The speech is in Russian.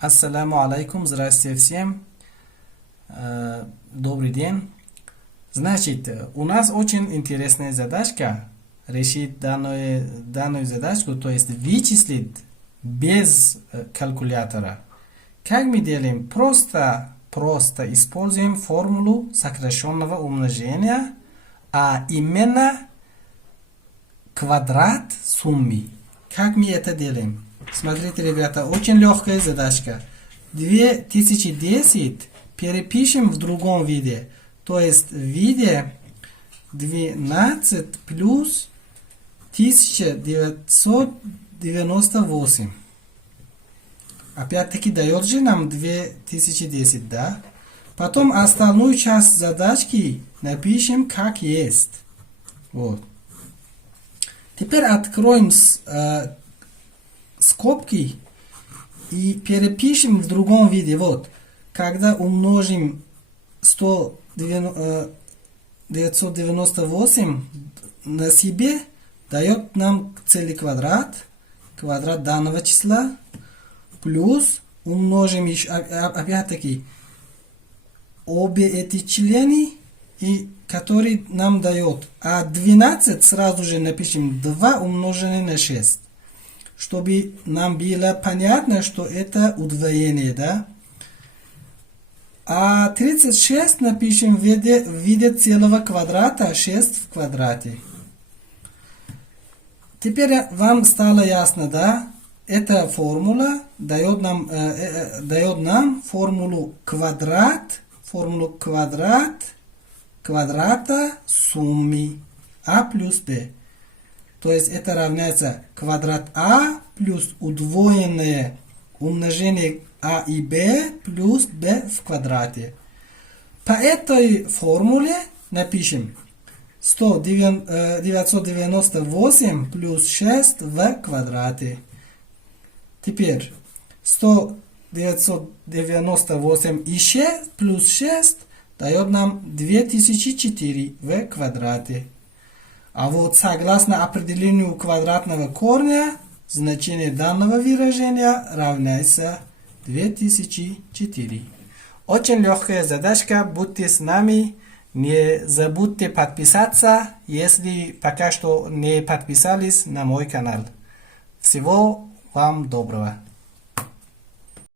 Ассаламу алейкум, здравствуйте всем. Добрый день. Значит, у нас очень интересная задачка. Решить данную задачку, то есть вычислить без калькулятора. Как мы делаем? Просто используем формулу сокращенного умножения, а именно квадрат суммы. Как мы это делаем? Смотрите, ребята, очень легкая задачка. 2010 перепишем в другом виде. То есть в виде 12 плюс 1998. Опять-таки дает же нам 2010, да? Потом остальную часть задачки напишем как есть. Вот. Теперь откроем скобки и перепишем в другом виде. Вот. Когда умножим 998 на себе, дает нам целый квадрат данного числа, плюс умножим еще, опять-таки, обе эти члены, и который нам дает. А 12 сразу же напишем 2 умноженное на 6. Чтобы нам было понятно, что это удвоение, да? А 36 напишем в виде целого квадрата, 6 в квадрате. Теперь вам стало ясно, да? Эта формула дает нам формулу квадрата суммы а плюс b. То есть это равняется квадрат а плюс удвоенное умножение а и b плюс b в квадрате. По этой формуле напишем 998 плюс 6 в квадрате. Теперь 998 и 6 плюс 6 дает нам 2004 в квадрате. А вот согласно определению квадратного корня, значение данного выражения равняется 2004. Очень легкая задачка, будьте с нами. Не забудьте подписаться, если пока что не подписались на мой канал. Всего вам доброго.